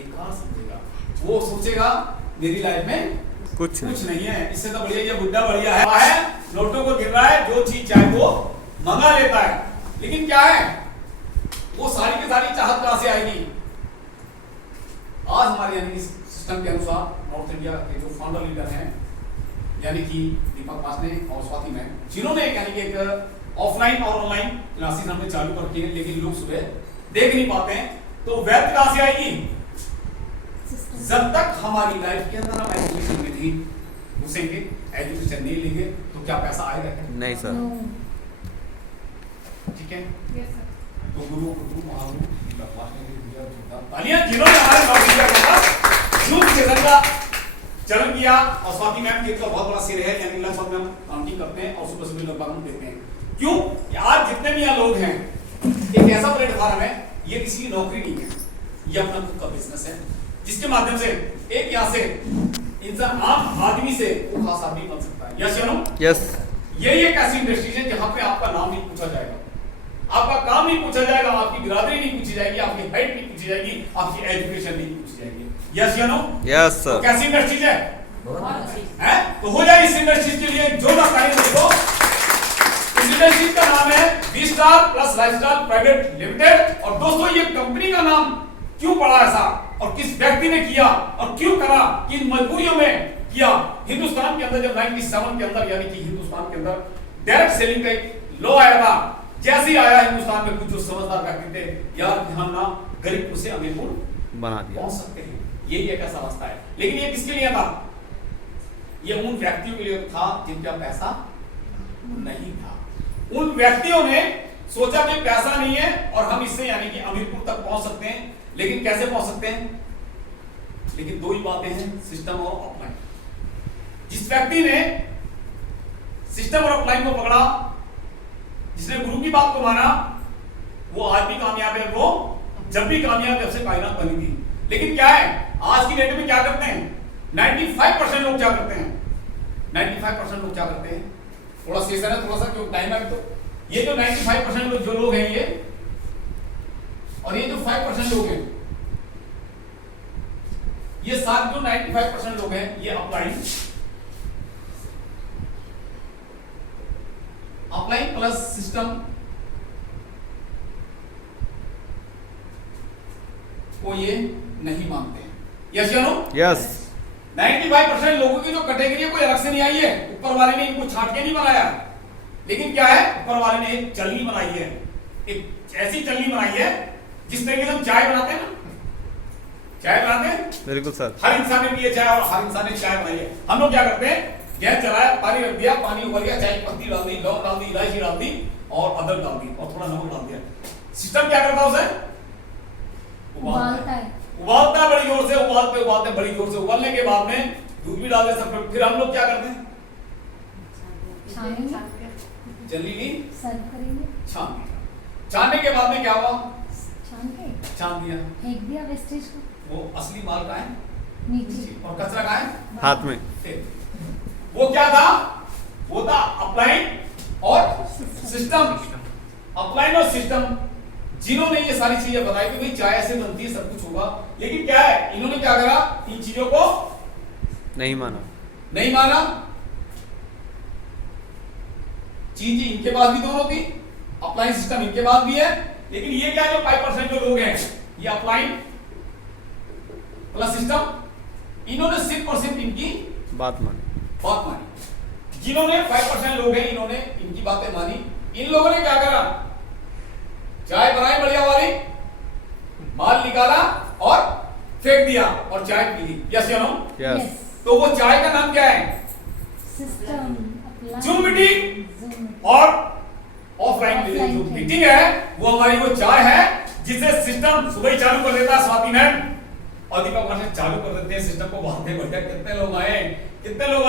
बेकार समझेगा, वो सोचेगा मेरी लाइफ में कुछ नहीं है, इससे तो बढ़िया ये बुड्ढा बढ़िया है, नोटों को गिर रहा है, जो चीज चाहे वो मंगा लेता है। लेकिन क्या है, वो सारी की सारी चाहत कहां से आएगी? आज हमारे यानी सिस्टम के अनुसार नॉर्थ इंडिया के जो फाउंडर लीडर हैं यानी कि दीपक पासने और स्वाति मैम, जिन्होंने यानी कि एक ऑफलाइन और ऑनलाइन क्लासेस हमने चालू कर रखी है, लेकिन लोग सुबह देख नहीं पाते हैं, तो वेल्थ कहां से आएगी? जब तक हमारी लाइफ के अंदर हम एजुकेशन में नहीं घुसेंगे, एजुकेशन नहीं लेंगे, तो क्या पैसा आएगा? नहीं सर। ठीक है, तो गुरु महागुरु दीपक पासने के लिए तालियां जिन्होंने हमारे नॉर्थ इंडिया के पास यूथ सेशन का चलन किया, और स्वाति मैम के तो बहुत बड़ा सिर है, यानी लगभग हम काउंटिंग करते हैं और सुबह सुबह लगभग हम देते हैं। क्यों? आज जितने भी यहाँ लोग हैं, एक ऐसा प्लेटफॉर्म है, ये किसी की नौकरी नहीं है, ये अपना खुद का बिजनेस है, जिसके माध्यम से एक यहाँ से इंसान आम आदमी से वो खास आदमी बन सकता है। यस या नो? यस। यही एक ऐसी इंडस्ट्री है जहाँ पे आपका नाम नहीं पूछा जाएगा, आपका काम नहीं पूछा जाएगा, आपकी बिरादरी नहीं पूछी जाएगी, आपकी हाइट नहीं पूछी जाएगी, आपकी एजुकेशन नहीं पूछी जाएगी। यस या नो? Yes sir. तो कैसी इंडस्ट्रीज है? तो हो जाए इस इंडस्ट्रीज के लिए जोरदार तालियां देखो। इस इंडस्ट्रीज का नाम है V star plus lifestyle private limited. और दोस्तों ये कंपनी का नाम क्यों पड़ा ऐसा, और किस व्यक्ति ने किया और क्यों करा, किन मजबूरियों में किया? हिंदुस्तान के अंदर जब 97 के अंदर यानी कि हिंदुस्तान के अंदर डायरेक्ट सेलिंग का एक लॉ आया था, जैसे ही आया हिंदुस्तान में कुछ जो समझदार व्यक्ति थे, यार हम ना गरीब से अमीर बना दिया पहुंच सकते हैं, यही एक ऐसा रास्ता है। लेकिन ये किसके लिए था? ये उन व्यक्तियों के लिए था जिनका पैसा नहीं था। उन व्यक्तियों ने सोचा कि पैसा नहीं है और हम इससे यानी कि अमीरपुर तक पहुंच सकते हैं, लेकिन कैसे पहुंच सकते हैं? लेकिन दो ही बातें हैं, सिस्टम और ऑफलाइन। जिस व्यक्ति ने सिस्टम और ऑफलाइन को पकड़ा, जिसने गुरु की बात को माना, वो आज भी कामयाब है, वो जब भी कामयाब जब से कायनात बनी थी। लेकिन क्या है, आज की डेट में क्या करते हैं? 95% लोग क्या करते हैं? 95% लोग क्या करते हैं? थोड़ा सेशन है, थोड़ा सा क्यों टाइम है, तो ये जो 95% लोग जो लोग हैं ये, और ये जो 5% लोग हैं, ये सात जो 95% लोग हैं, ये अपलाइन प्लस सिस्टम को ये नहीं मानते हैं। यस या नो? यस। 95% लोगों की जो कैटेगरी है कोई अलग से नहीं आई है, ऊपर वाले ने इनको छांट के नहीं बनाया, लेकिन क्या है, ऊपर वाले ने एक चलनी बनाई है, एक ऐसी चलनी बनाई है जिस तरीके से हम चाय बनाते हैं ना, चाय बनाते हैं, बिल्कुल सर। हर इंसान ने पिए चाय और हर इंसान ने चाय बनाई है। हम लोग क्या करते हैं, गैस चलाया, पानी रख दिया, पानी उबल गया, चाय पत्ती डाल दी, लौंग डाल दी, इलायची डाल दी और अदरक डाल दी और थोड़ा नमक डाल दिया। सिस्टम क्या करता है उसे? उबालता है बड़ी जोर से, उबालते बड़ी जोर से, उबालने के बाद में दूध भी डाल दे सब। फिर हम लोग क्या करते हैं? जल्दी नहीं छानने के बाद में क्या हुआ? छान दिया, फेंक दिया वेस्टेज को। वो असली माल का है नीचे, और कचरा का है हाथ में। वो क्या था? वो था अपलाइन और सिस्टम। अपलाइन और सिस्टम जिन्होंने ये सारी चीजें बताई कि भाई चाय ऐसे बनती है, सब कुछ होगा, लेकिन क्या है, इन्होंने क्या करा? इन चीजों को नहीं माना। चीज इनके पास भी दोनों थी, अपलाइन सिस्टम इनके पास भी है, लेकिन ये क्या जो 5% जो लोग हैं, ये अपलाइन प्लस सिस्टम, इन्होंने सिर्फ और सिर्फ इनकी बात मानी। जिन्होंने 5% लोग हैं, इन्होंने इनकी बातें मानी। इन लोगों ने क्या करा? चाय बनाई बढ़िया वाली, माल निकाला और फेंक दिया और चाय पी ली। यस या नो? यस। तो वो चाय का नाम क्या है? सिस्टम। जूम मीटिंग और ऑफलाइन जो मीटिंग है वो हमारी वो चाय है, जिसे सिस्टम सुबह ही चालू कर देता है स्वाति मैम और दीपक पासने चालू कर देते हैं सिस्टम को। बातें बढ़िया, कितने लोग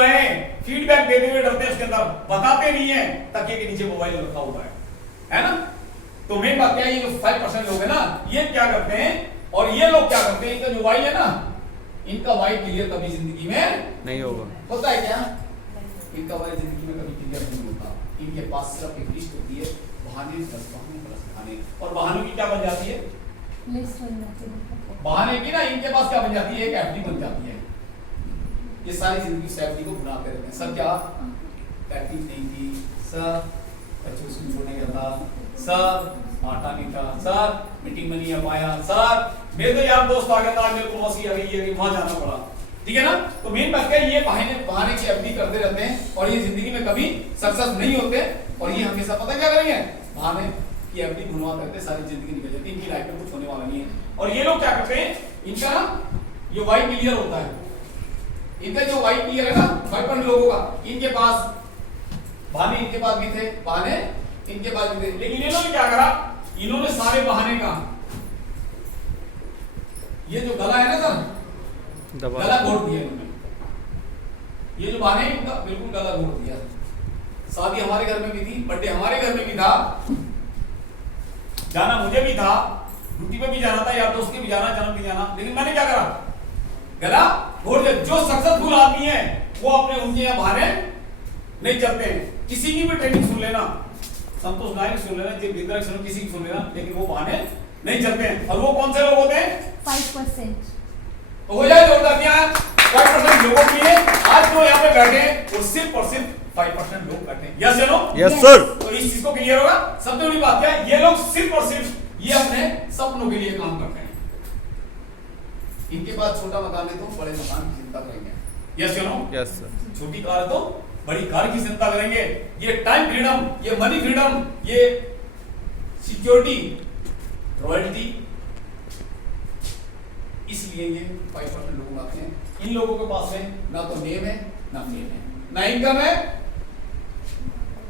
आए, फीडबैक देते हुए डरते हैं, उसके अंदर बताते नहीं है, तकिए के नीचे मोबाइल रखा हुआ है ना? तो मेन बात क्या है, ये जो 5% लोग हैं ना, ये क्या करते हैं, और ये लोग क्या करते हैं, इनका जो वाई है ना, इनका वाई क्लियर कभी जिंदगी में नहीं होता है क्या? इनका वाई जिंदगी में कभी क्लियर नहीं होता। इनके पास सिर्फ एक लिस्ट होती है, बहाने, और बहानों की क्या बन जाती है? लिस्ट बन जाती है। बहाने की ना इनके पास क्या बन जाती है, एक एफडी बन जाती है। ये सारी जिंदगी से एफडी को भुनाते रहते हैं। सर क्या प्रैक्टिस नहीं की, सर बच्चों को छोड़ने गया था, सर आटा नहीं था, सर मीटिंग में नहीं आ पाया, सर मेरे तो यार दोस्त आ गया था, मेरे को मौसी आ गई, ये वहां जाना पड़ा। ठीक है ना? तो मेन बात क्या है, ये बहाने की एफडी करते रहते हैं और ये जिंदगी में कभी सक्सेस नहीं होते। और ये हमेशा पता क्या करेंगे, बहाने की एफडी भुनवाते रहते, सारी जिंदगी निकल जाती है, इनकी लाइफ में कुछ होने वाला नहीं है। और ये लोग क्या करते हैं, इनका ये वाई क्लियर होता है, इनका जो वाई क्लियर है ना 5% लोगों का, इनके पास बहाने इनके पास भी थे, बहाने इनके पास भी थे, लेकिन इन्होंने क्या करा, इन्होंने सारे बहाने का ये जो गला है ना सर, गला घोट दिया इन्होंने। ये जो बहाने इनका बिल्कुल गला घोट दिया। शादी हमारे घर में भी थी, बर्थडे हमारे घर में भी था, जाना मुझे भी था, ड्यूटी पे भी जाना था, यार दोस्त के भी जाना, जन्म भी जाना, लेकिन मैंने क्या करा, गला घोट दिया। जो सक्सेसफुल आदमी है वो अपने उनके यहाँ बहाने नहीं चलते हैं। किसी की भी ट्रेनिंग सुन लेना, संतोष नायक सुन लेना, जे बिंद्रा सुन, किसी की सुन लेना, लेकिन वो बहाने नहीं चलते हैं। और वो कौन से लोग होते हैं, 5%। तो हो जाए जोरदार क्या 5% लोगों के लिए आज जो यहाँ पे बैठे वो सिर्फ और सिर्फ 5% लोग बैठे हैं। यस या नो? Yes sir. तो इस चीज को क्लियर होगा। सबसे बड़ी बात क्या है, ये लोग सिर्फ और सिर्फ ये अपने सपनों के लिए काम करते हैं। इनके पास छोटा मकान है तो बड़े मकान की चिंता करेंगे। यस या नो? Yes sir. छोटी कार है तो बड़ी कार की चिंता करेंगे। ये टाइम फ्रीडम, ये मनी फ्रीडम, ये सिक्योरिटी, रॉयल्टी, इसलिए ये 5% लोग आते हैं। इन लोगों के पास में ना तो नेम है, ना फेम है, ना इनकम है,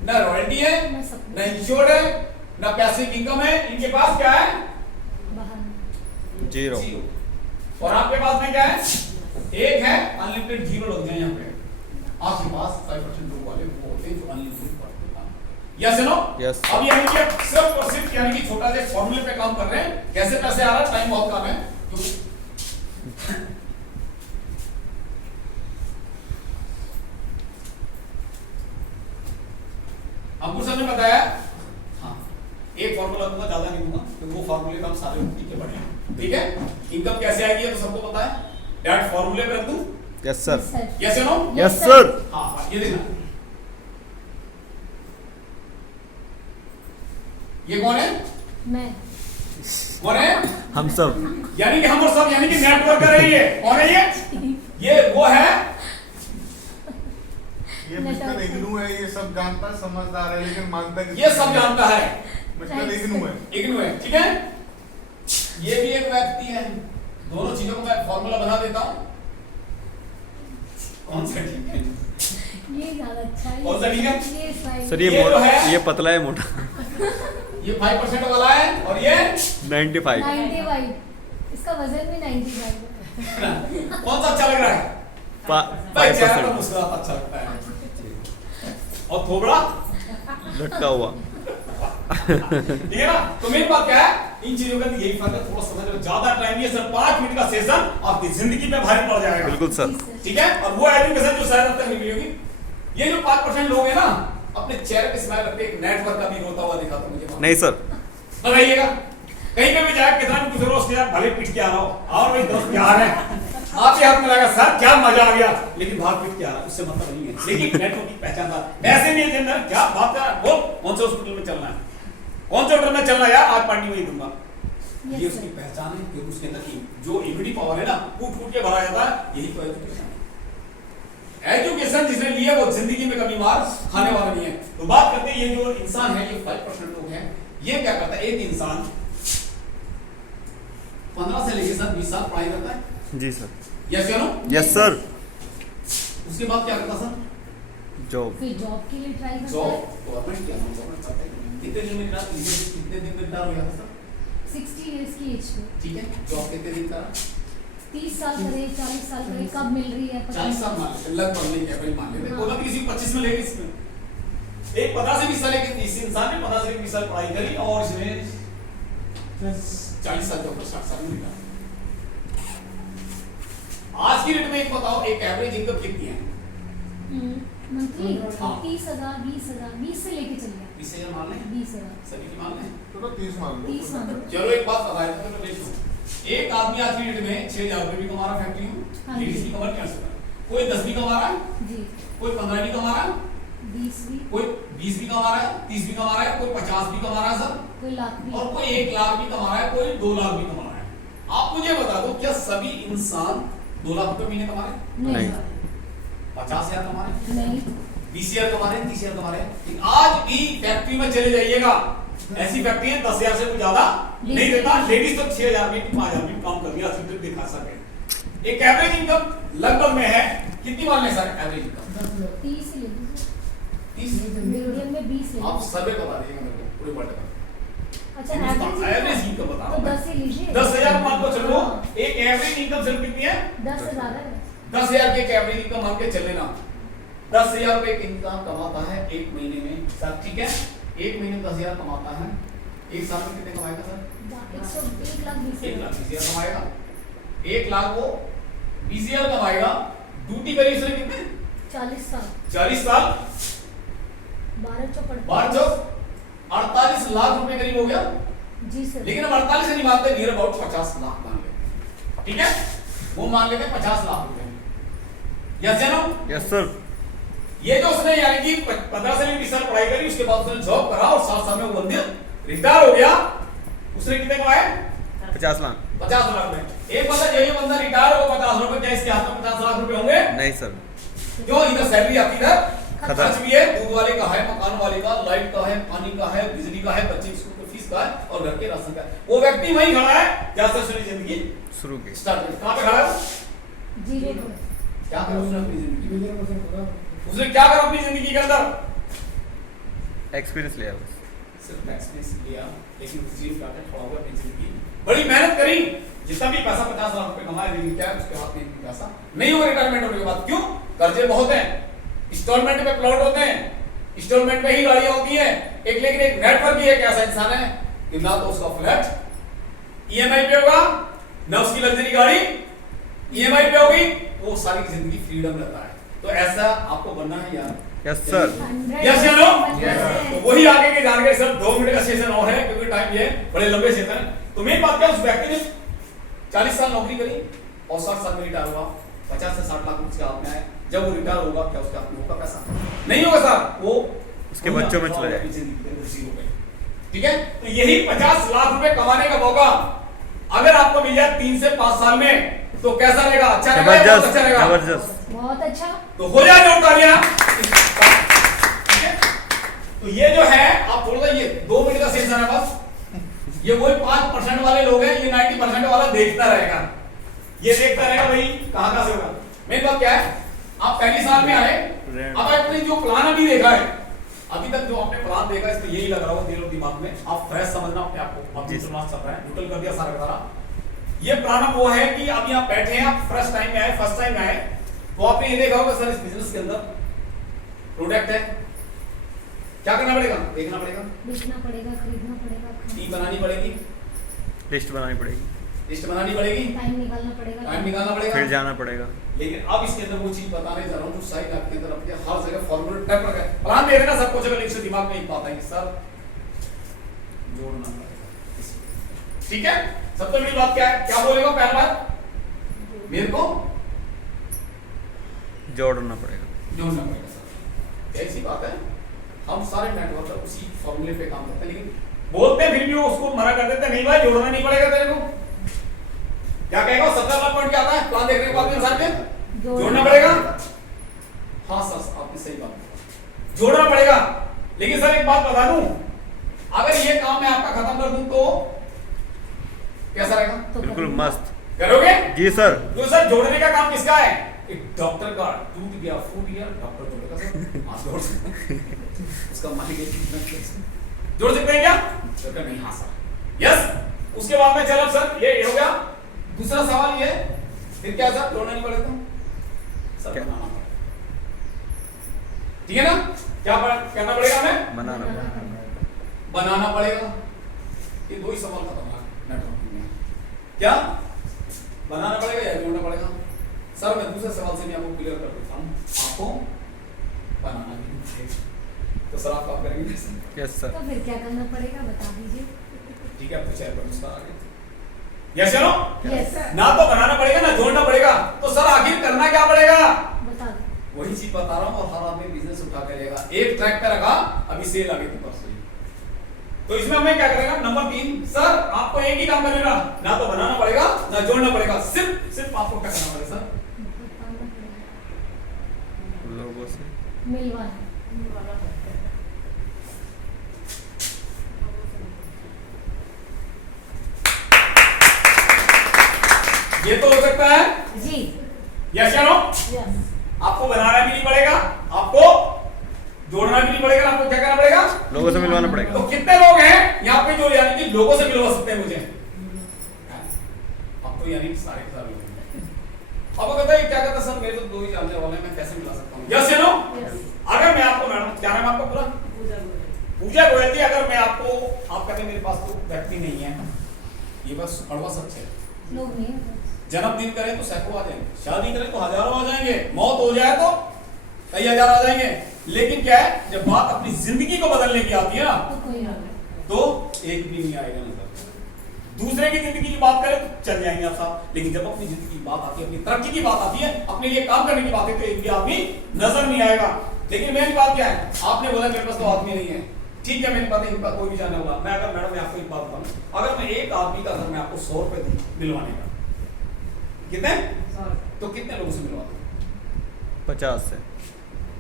ना रॉयल्टी है, ना इंश्योर्ड है, ना पैसे की इनकम है। इनके पास क्या है, जीरो। और आपके पास में क्या है, एक है अनलिमिटेड, जीरो लग जाए यहाँ पे। आपके पास 5% लोग वाले वो होते हैं जो अनलिमिटेड पढ़ते हैं। Yes no? यस। अब यानी कि सिर्फ और सिर्फ यानी कि छोटा सा फॉर्मूले पे काम कर रहे हैं। कैसे पैसे आ रहा है, टाइम बहुत कम है, क्योंकि अंकुर सर ने बताया, हाँ एक फॉर्मूला दूंगा, ज्यादा नहीं दूंगा, तो वो फॉर्मूले का हम सारे उठी के पढ़े। ठीक है? इनकम कैसे आएगी ये तो सबको पता है, डायरेक्ट फॉर्मूले पे रख दूं। Yes sir. यस या नो? Yes sir. हाँ ये देखना, ये कौन है, मैं, कौन है, हम सब। यानी कि हम और सब, यानी कि नेटवर्क कर रही है। कौन है ये वो है, ये मिस्टर इग्नू है, ये सब जानता है, समझदार है, लेकिन मानता है ये सब जानता है, मिस्टर इग्नू है। इग्नू है। ठीक है? ये भी एक व्यक्ति है। दोनों चीजों को मैं फॉर्मूला बना देता हूं। कौन सा ठीक है, ये ज्यादा अच्छा है। कौन सा ठीक है? ये साइड। सर ये ये जो मोटा, है- ये पतला है मोटा। ये 5% वाला है और ये 95। 95। इसका वजन भी 95 है। कौन सा अच्छा लग रहा है, भाई चेहरा तो 5%। मुस्कुराता अच्छा लगता है, और थोबड़ा लटका हुआ। ठीक है ना? तो मेन बात क्या है, इन चीजों का यही फर्क है, थोड़ा समझ लो, ज्यादा टाइम नहीं है सर, 5 मिनट का सेशन आपकी जिंदगी पे भारी पड़ जाएगा। बिल्कुल सर। ठीक है? और वो एजुकेशन जो शायद अब तक नहीं मिली होगी। ये जो 5% लोग हैं ना, अपने चेहरे पे स्माइल रखते, एक नेटवर्क का भी होता हुआ दिखा तो मुझे नहीं सर। बताइएगा, कहीं पे भी जाए, कितना भी कुछ हो, उसके यार भले पिट के आ रहा हो, और भाई दोस्त क्या हाल है, आपके हाथ में लगा सर क्या मजा आ गया, लेकिन बाहर पिट के आ रहा, उससे मतलब नहीं है। लेकिन नेटवर्क की पहचानदार ऐसे नहीं है, जनरल क्या बात कर रहा है, बोल कौन से हॉस्पिटल में चलना है, कौन से होटल में चलना है, यार आज पार्टी वही दूंगा। ये उसकी पहचान है, क्योंकि उसके अंदर की जो इम्यूनिटी पावर है ना, कूट कूट के भरा जाता है, यही तो एजुकेशन है। एजुकेशन जिसने लिया वो जिंदगी में कभी मार खाने वाला नहीं है। तो बात करते हैं, ये जो इंसान है, ये 5% लोग हैं, ये क्या करता है, एक इंसान 15 से लेकर सर 20 साल पढ़ाई करता है। जी सर। यस या नो? Yes sir. उसके बाद क्या करता सर, जॉब। फिर जॉब के लिए ट्राई करता जॉब, है। गवर्नमेंट क्या नाम, गवर्नमेंट करता है। कितने दिन में कितने दिन में रिटायर हो जाता सर? 60 इयर्स की एज पे। ठीक है, जॉब कितने दिन करा, 30 साल करे, 40 साल करे, कब मिल रही है पता 40 साल मान लेते, लगभग नहीं एवरेज मान लेते, बोला भी किसी 25 में लेके इसमें एक 15 से 20 साल के इस इंसान ने 15 से 20 साल पढ़ाई करी और इसमें 40 साल के ऊपर 60 साल में मिला। आज की डेट में एक बताओ, एक एवरेज इनकम कितनी है? मंथली हाँ। 30,000, 20,000, 20 से लेके चलिए 20,000 मान लें, 20,000 सभी की मान लें। तो 30 मान लो। 30 मान लो। चलो एक बात बताए तो मैं देखो, एक आदमी आज की डेट में 6,000 रुपए भी कमा रहा है फैक्ट्री में, हाँ लेडीज जी। की कमर क्या सकता है, कोई 10 भी कमा रहा है, जी, कोई 15 भी कमा रहा है, 20 भी, कोई 20 भी कमा रहा है, 30 भी कमा रहा है, कोई 50 भी कमा रहा है सर, कोई लाख भी। और कोई 1 लाख भी कमा रहा है, कोई 2 लाख भी कमा रहा है। आप मुझे बता दो, क्या सभी इंसान 2 लाख रुपए महीने कमा रहे हैं? नहीं, 50,000 कमा रहे हैं, नहीं, 20,000 कमा रहे हैं, 30,000 कमा रहे हैं। लेकिन आज भी फैक्ट्री में चले जाइएगा, ऐसी फैक्ट्री है 10,000 से कुछ ज्यादा नहीं देता। लेडीज तो 6,000 में 5,000 में काम कर दिया, सिर्फ दिखा सके। एक एवरेज इनकम लगभग में है कितनी मान लें सर एवरेज इनकम? 30 ही ले लीजिए, 30। मीडियम में 20 ले आप लीजिए। सर्वे बता दीजिएगा मेरे को पूरे वर्ल्ड का। अच्छा, एवरेज इनकम बता तो 10 ही लीजिए। 10,000 मान को चलो, हाँ, एक एवरेज इनकम सिर्फ कितनी है? 10 से ज्यादा है। 10,000 की एक एवरेज इनकम मान के चले ना, 10,000 रुपए इनकम कमाता है एक महीने में सर, ठीक है, एक महीने में 10,000 कमाता है, एक साल में कितने कमाएगा सर? 1 लाख 20 1 हजार। लाख 20,000 कमाएगा, 1 लाख वो 20,000 कमाएगा। ड्यूटी करी उसने कितने? 40 साल, 40 साल, 12 चौक 48 लाख रुपए करीब हो गया। जी सर। लेकिन हम 48 से नहीं मानते, नियर अबाउट 50 लाख मान लेते, ठीक है, वो मान लेते 50 लाख रुपए। यस या नो? Yes sir. ये जो उसने यानी कि 15 से 20 साल पढ़ाई करी, उसके बाद उसने जॉब करा और 7 साल में वो बंदे रिटायर हो गया, उसने कितने कमाए? 50 लाख। 50 लाख रुपए। एक बंदा जो ये बंदा रिटायर हो 50 रुपए, क्या इसके हाथ में 50 लाख रुपए होंगे? नहीं सर। क्यों? इधर सैलरी आती है, खर्च खर्च भी है, दूध वाले का है, मकान वाले का, लाइट का है, पानी का है, बिजली का है, बच्चे की स्कूल फीस का है और घर के राशन का है। वो व्यक्ति वहीं खड़ा है जहां से उसने जिंदगी शुरू की। स्टार्ट की। कहां पे खड़ा है वो? जीरो पर। क्या करा उसने अपनी जिंदगी में? उसने क्या करा अपनी जिंदगी के अंदर? एक्सपीरियंस लिया बस। सिर्फ एक्सपीरियंस लिया, लेकिन उस जीव का खड़ा हुआ अपनी जिंदगी, बड़ी मेहनत करी, जितना भी पैसा 50 लाख रुपए कमाए, लेकिन क्या है उसके हाथ में इतना पैसा नहीं हुआ रिटायरमेंट होने के बाद। क्यों? कर्जे बहुत हैं, इंस्टॉलमेंट पे प्लॉट होते हैं, इंस्टॉलमेंट पे ही गाड़ियां होती हैं। एक लेकिन एक नेटवर्क ही एक ऐसा इंसान है कि ना तो उसका फ्लैट ईएमआई पे होगा, ना उसकी लग्जरी गाड़ी ईएमआई पे होगी, वो सारी जिंदगी फ्रीडम रहता है। तो ऐसा आपको बनना है यार। Yes sir. 100 यस या नो? Yes. तो वही आगे के जानकारी सर 2 मिनट का सेशन और है, क्योंकि टाइम ये बड़े लंबे सेशन है। तो मेन बात क्या, उस व्यक्ति ने 40 साल नौकरी करी और 60 साल में रिटायर हुआ, 50 से 60 लाख उसके हाथ में आए। जब वो रिटायर होगा, क्या उसके हाथ में होगा पैसा? नहीं होगा सर, वो उसके बच्चों में चला जाएगा। ठीक है, तो यही 50 लाख रुपए कमाने का मौका अगर आपको मिल जाए 3 से 5 साल में, तो कैसा रहेगा? अच्छा रहेगा या बहुत अच्छा रहेगा? जबरदस्त। बहुत अच्छा। तो हो जाए जोर तालियां। ठीक है, तो ये जो है आप थोड़ा सा, ये 2 मिनट का सेशन है बस। ये वही 5% वाले लोग हैं, ये 90% वाला देखता रहेगा, ये देखता रहेगा भाई कहां से होगा। मेन बात क्या है, आप पहली साल में आए, अब आपने जो प्लान अभी देखा है, अभी तक जो आपने प्लान देखा, इसमें यही लग रहा होगा दिल और दिमाग में, आप फ्रेश समझना अपने आप को। आप चल रहा है, न्यूट्रल कर दिया सारा का सारा। ये प्लान वो है कि अभी आप बैठे हैं, आप फर्स्ट टाइम में आए, फर्स्ट टाइम आए, तो आपने ये देखा होगा सर इस बिजनेस के अंदर प्रोडक्ट है, क्या करना पड़ेगा? देखना पड़ेगा, बेचना पड़ेगा, खरीदना पड़ेगा, टीम बनानी पड़ेगी, लिस्ट बनानी पड़ेगी, लिस्ट बनानी पड़ेगी, टाइम निकालना पड़ेगा, टाइम निकालना पड़ेगा, फिर जाना पड़ेगा। लेकिन अब इसके अंदर वो चीज बताने जा रहा हूं जो साइड आपके अंदर अपने हर जगह फॉर्मूला टाइप रखा है। प्लान दे देना सब कुछ, अगर एक से दिमाग में एक बात है कि सर जोड़ना पड़ेगा। ठीक है, सबसे बड़ी बात क्या है? क्या बोलेगा पहला बात? मेरे को जोड़ना पड़ेगा, जोड़ना पड़ेगा सर। ऐसी बात है, हम सारे नेटवर्क उसी फॉर्मूले पे काम करते हैं, लेकिन बोलते हैं फिर भी वो उसको मना कर देते हैं, नहीं भाई जोड़ना नहीं पड़ेगा तेरे को। क्या कहेगा? 17 लाख पॉइंट क्या आता है प्लान देखने के बाद इंसान के? जोड़ना पड़ेगा। हाँ सर, आपने सही बात कहा, जोड़ना पड़ेगा। लेकिन सर एक बात बता दूं, अगर ये काम मैं आपका खत्म कर दूं तो कैसा रहेगा? तो बिल्कुल करेंगे। मस्त। करोगे? जी सर। तो सर जोड़ने का काम किसका है? एक डॉक्टर का, टूट गया, फूट गया, डॉक्टर जोड़ेगा सर, आप जोड़ सकते हैं। उसका मालिक जोड़ सकते हैं क्या? डॉक्टर नहीं, हाँ सर, यस। उसके बाद में चलो सर, ये हो गया। दूसरा सवाल ये, फिर क्या सर? जोड़ना नहीं पड़ेगा सर, बनाना पड़ेगा। ठीक है ना? क्या करना पड़ेगा हमें? बनाना पड़ेगा। ये दो ही सवाल खत्म है नेटवर्किंग में। क्या बनाना पड़ेगा या जोड़ना पड़ेगा? सर मैं दूसरे सवाल से भी आपको क्लियर कर देता हूं, आपको बनाना भी पड़ेगा। तो सर आप काम करेंगे कैसे? Yes sir. तो फिर क्या करना पड़ेगा बता दीजिए। ठीक है, आपको चेयर पर मुस्कुरा आगे। यस या नो? यस ना तो बनाना पड़ेगा ना जोड़ना पड़ेगा, तो सर आखिर करना क्या पड़ेगा? बता दो। वही चीज बता रहा हूँ, और हर आदमी बिजनेस उठा के लेगा। एक ट्रैक पे रखा, अभी सेल आगे की परसों। तो इसमें हमें क्या करेगा? नंबर 3, सर आपको एक ही काम करना, ना तो बनाना पड़ेगा ना जोड़ना पड़ेगा, सिर्फ आपको क्या करना पड़ेगा सर? बताना पड़ेगा। लोगों से मिलवाना। ये तो हो सकता है जी। यस या नो? यस। आपको बनाना भी नहीं पड़ेगा, आपको जोड़ना भी नहीं पड़ेगा, आपको क्या करना पड़ेगा? लोगों से मिलवाना पड़ेगा। तो कितने लोग हैं यहाँ पे जो यानी कि लोगों से मिलवा सकते हैं मुझे? अब तो यानी कि सारे के सारे लोग हैं। अब कहता है क्या कहता सर, मेरे तो 2 ही जानने वाले हैं, मैं कैसे मिला सकता हूँ? यस या नो? यस। अगर मैं आपको, मैडम क्या नाम है आपका पूरा? पूजा गोयल जी। अगर मैं आपको, आप कहते हैं मेरे पास तो व्यक्ति नहीं है, ये बस कड़वा सच है। लोग नहीं है। जन्मदिन करें तो सैकड़ों आ जाएंगे, शादी करें तो हजारों आ जाएंगे, मौत हो जाए तो कई हजार आ जाएंगे, लेकिन क्या है, जब बात अपनी जिंदगी को बदलने की आती है ना, तो कोई ना। तो एक भी नहीं आएगा नजर। दूसरे की जिंदगी की बात करें तो चल जाएंगे आप साथ, लेकिन जब अपनी जिंदगी की बात आती है, अपनी तरक्की की बात आती है, अपने लिए काम करने की बात है, तो एक भी आदमी नजर नहीं आएगा। लेकिन मेरी बात क्या है, आपने बोला मेरे पास तो आदमी नहीं है, ठीक है, मेरे पास इनका कोई भी जानने वाला। मैं अगर मैडम मैं आपको एक बात बताऊं, अगर मैं एक आदमी का, अगर मैं आपको 100 रुपए दूं मिलवाने का, कितने? तो कितने लोगों से मिलवा दूं? 50 से।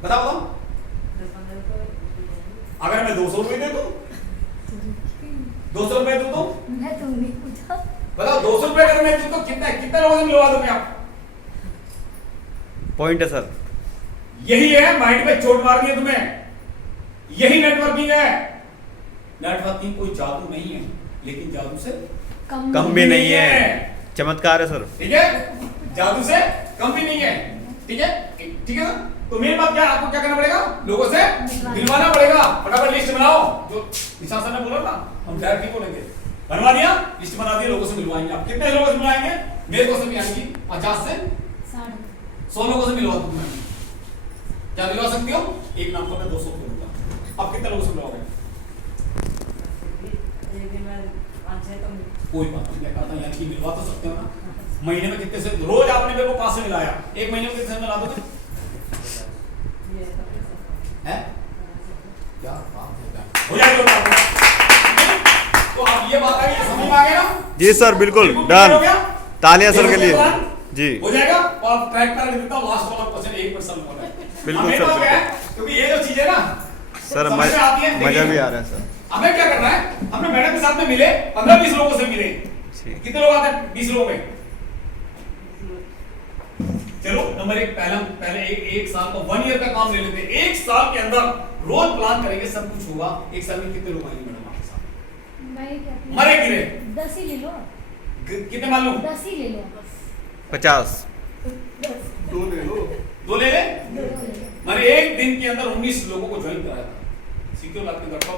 बताओ बताओ। अगर मैं 200 रुपए दे दूं, 200 रुपए दूं तो मैं तो नहीं पूछा। बताओ, 200 रुपए अगर मैं दूं तो कितने कितने लोगों से मिलवा दोगे आप? पॉइंट है सर। यही है, माइंड पे चोट मारनी है तुम्हें, यही नेटवर्किंग है। नेटवर्किंग कोई जादू नहीं है, लेकिन जादू से कम भी नहीं है, चमत्कार है सर। ठीक है, जादू से कम भी नहीं है। ठीक है, ठीक है ना? तो मेन बात क्या है, आपको क्या करना पड़ेगा? लोगों से मिलवाना पड़ेगा। फटाफट लिस्ट बनाओ, जो निशा सर ने बोला था, हम डायरेक्ट ही बोलेंगे। बनवा दिया, लिस्ट बना दी, लोगों से मिलवाएंगे। आप कितने लोगों से मिलवाएंगे? मेरे को से भी आएंगी 50 से 100 लोगों से मिलवा दूंगा। क्या मिलवा सकती हो? एक नाम पर मैं 200 दूंगा। आप कितने लोगों से मिलवाओगे? कोई बात नहीं, मैं कहता हूं यानी कि मिलवा तो सकते हो ना। महीने में कितने से, रोज आपने मेरे को 5 से मिलाया, एक महीने में कितने से मिला दोगे? हैं? क्या बात है, हो जाएगा। तो आप ये बात आई समझ में आ गया ना? जी सर, बिल्कुल डन। तालियां सर के लिए जी। हो जाएगा। और आप ट्रैक कर देता हूं, लास्ट वाला क्वेश्चन 1% बोला है। बिल्कुल सर, क्या है, क्योंकि ये जो चीज है ना सर समझ में आती है, मजा भी आ रहा है सर। हमें क्या करना है, हमने मैडम के साथ में मिले 15-20 लोगों से मिले। कितने लोग आते हैं? 20 लोगों में। चलो नंबर 1, पहले एक साल का 1 ईयर का काम ले लेते हैं। 1 साल के अंदर रोज प्लान करेंगे, सब कुछ होगा। 1 साल में कितने लोग आएंगे मैडम आपके साथ? मैं क्या मरे गिरे 10 ही ले लो। कितने मान लो? 10 ही ले लो। 50। 2 ले लो। 2 ले ले। 2 ले लो। मैंने एक दिन के अंदर 19 लोगों को ज्वाइन कराया था। सीक्योर बात नहीं करता हूं।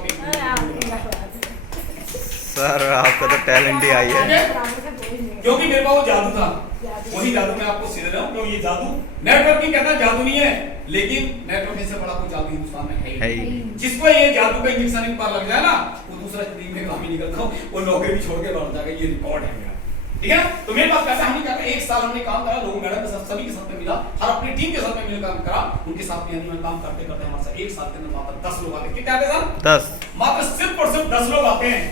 सर आपका तो टैलेंट ही आई है। क्योंकि मेरे पास वो जादू था, वही जादू मैं आपको सिखा रहा हूं। क्योंकि ये जादू नेटवर्किंग कहता है जादू नहीं है, लेकिन नेटवर्किंग से बड़ा कोई जादू हिंदुस्तान में है ही नहीं। जिसको ये जादू का इंजेक्शन एक बार लग जाए ना, वो दूसरा जिंदगी में काम ही नहीं करता, वो नौकरी भी छोड़ के लौट जाएगा। ये रिकॉर्ड है मेरा, ठीक है ना? तो मेरे पास कहता है, हमने कहता 1 साल हमने काम करा, लोग मैडम के साथ सभी के साथ में मिला, हर अपनी टीम के साथ में मिलकर काम करा। उनके साथ में यानी काम करते करते हमारे साथ 1 साल के अंदर मात्र 10 लोग आते। कितने आते सर? 10। मात्र सिर्फ और सिर्फ 10 लोग आते हैं।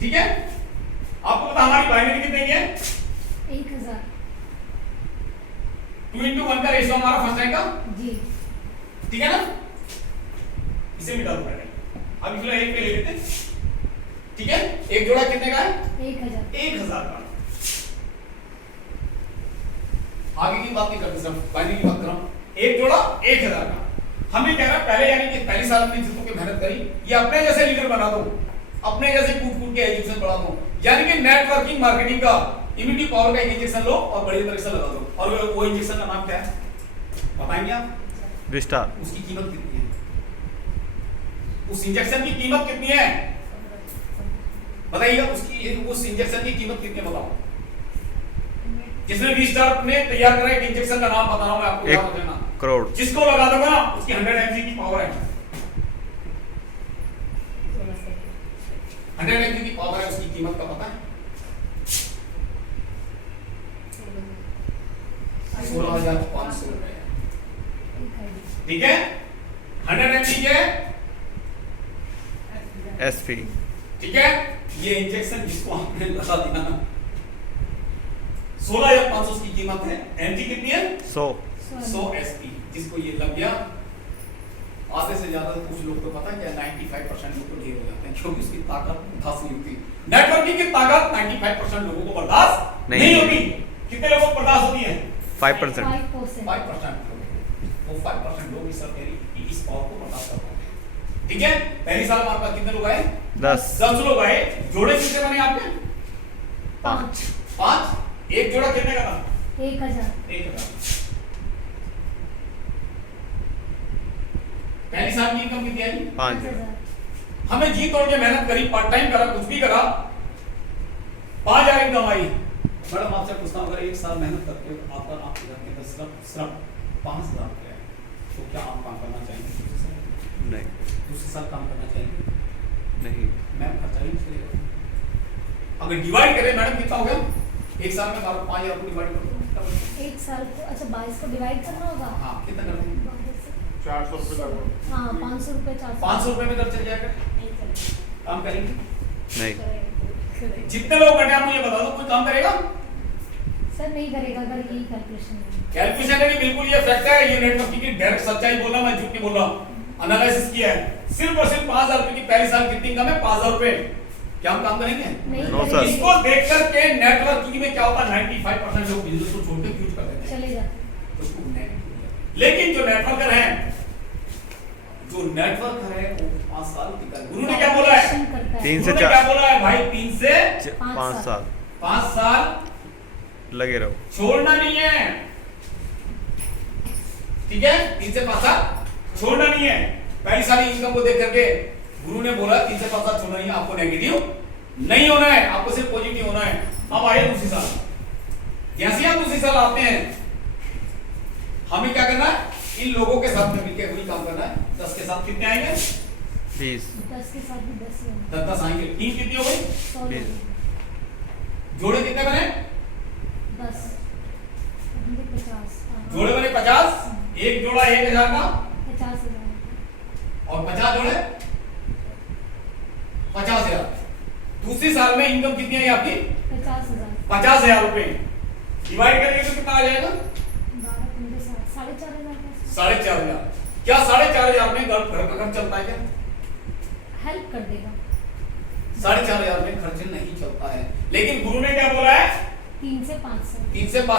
ठीक है, आपको पता हमारी बाइनरी कितने की है? 1000। 2 into 1 का रेशियो हमारा फर्स्ट रैंक का जी। ठीक है ना? इसे मिटा दो पहले, अब इसमें एक पे ले लेते हैं। ठीक है, एक जोड़ा कितने का है? 1000। 1000 का। आगे की बात नहीं करते, सिर्फ बाइनरी की बात कर रहा हूं। एक जोड़ा 1000 का। हमें कह रहा पहले यानी कि पहले साल अपनी जितों की मेहनत करी, ये अपने जैसे लीडर बना दो, अपने जैसे कूट के एजुकेशन बढ़ा दो। यानी कि नेटवर्किंग मार्केटिंग का इम्यूनिटी पावर का इंजेक्शन लो और बड़ी तरह से लगा दो। और वो इंजेक्शन का नाम क्या है बताएंगे आप? विस्टार। उसकी कीमत कितनी है? उस इंजेक्शन की कीमत कितनी है बताइए? उसकी उस इंजेक्शन की कीमत कितनी है बताओ? जिसने विस्टार ने तैयार करा एक इंजेक्शन का नाम बता रहा हूं मैं आपको, याद हो जाना। करोड़। जिसको लगा दोगे ना उसकी 100 mg की पावर है, 100 mg की पावर है, उसकी कीमत का पता है 16,500 रुपए। ठीक है, 100 mg के एसपी। ठीक है, ये इंजेक्शन जिसको आपने लगा दिया ना 16,500 की कीमत है, एमजी कितनी है 100 एसपी, जिसको ये लग गया आधे से ज्यादा कुछ लोग तो पता है क्या 95% लोग तो ढेर हो जाते हैं, क्योंकि उसकी ताकत बर्दाश्त नहीं होती। नेटवर्किंग की ताकत 95% लोगों को बर्दाश्त नहीं होती। कितने लोगों को बर्दाश्त होती है 5%। 5% लोग, वो 5% लोग इस पावर को बर्दाश्त कर पाते हैं। ठीक है, पहली साल में आपका कितने लोग आए 10 लोग आए। जोड़े कितने बने आपके 5 एक जोड़ा कितने का था 1,000 1,000। पहली साल की इनकम कितनी आई 5,000। हमें जी तोड़ के मेहनत करी, पार्ट टाइम करा, कुछ भी करा, 5,000 इनकम आई। मैडम आपसे पूछता हूँ, अगर एक साल मेहनत करके आपका आपके घर के अंदर सिर्फ 5,000 रुपए है, तो क्या आप काम करना चाहेंगे नहीं दूसरे साल काम करना चाहेंगे? नहीं। मैम खर्चा ही नहीं चलेगा। अगर डिवाइड करें मैडम कितना हो गया एक साल में 5,000 को डिवाइड करो एक साल को, अच्छा 22 को डिवाइड करना होगा। हाँ कितना करते हैं 400 रुपए लगभग। हाँ 500 रुपए 500 रुपए में घर चल जाएगा। काम करेंगे नहीं। जितने लोग बैठे आप मुझे बता दो, कोई काम करेगा? सर नहीं करेगा अगर यही कैलकुलेशन है। कैलकुलेशन है कि बिल्कुल ये फैक्ट है, ये नेटवर्किंग की डायरेक्ट सच्चाई बोला, मैं झूठ नहीं बोल रहा। एनालिसिस किया है, सिर्फ और सिर्फ 5,000 रुपए की पहली साल कितनी इनकम है 5,000 रुपए। क्या हम काम करेंगे? नहीं No, करेंगे। sir। इसको देख करके नेटवर्किंग में क्या होता है 95% लोग बिजनेस को छोड़ के क्विट कर देते हैं। चले जाते उसको negative हो जाता है। लेकिन जो नेटवर्कर है वो 5 साल टिका है। गुरु ने क्या बोला है? Calculation करता है। 3 से गुरु ने 4 क्या बोला है भाई? 3 से 5 साल 5 साल लगे रहो। छोड़ना नहीं है। ठीक है, 3 से 5 साल छोड़ना नहीं है। पहली साल की इनकम को देख करके गुरु ने बोला 3 से 5 साल छोड़ना नहीं है, आपको नेगेटिव नहीं होना है, आपको सिर्फ पॉजिटिव होना है। अब आइए दूसरी साल। जैसे आप दूसरी साल आते हैं, हमें क्या करना है? इन लोगों के साथ में मिलकर वही काम करना है। 10 के साथ कितने आएंगे? 20 10 के साथ भी 10 ही होंगे। 10 आएंगे। टीम कितनी हो गई? 100 20। लोग। जोड़े कितने बने? 10 होंगे 50। हाँ। जोड़े बने 50। एक जोड़ा 1,000 का 50,000। और 50 जोड़े 50,000। दूसरी साल में इनकम कितनी आई आपकी? 50,000। 50,000 रुपए। डिवाइड करेंगे तो कितना आ जाएगा? 12, 15, 4,500 का। 4,500। क्या 4,500 में घर का खर्च चलता है क्या? हेल्प कर देगा। 4,500 में खर्च नहीं चलता है। लेकिन गुरु ने क्या बोला है? 3 से 5 साल। 3 से 5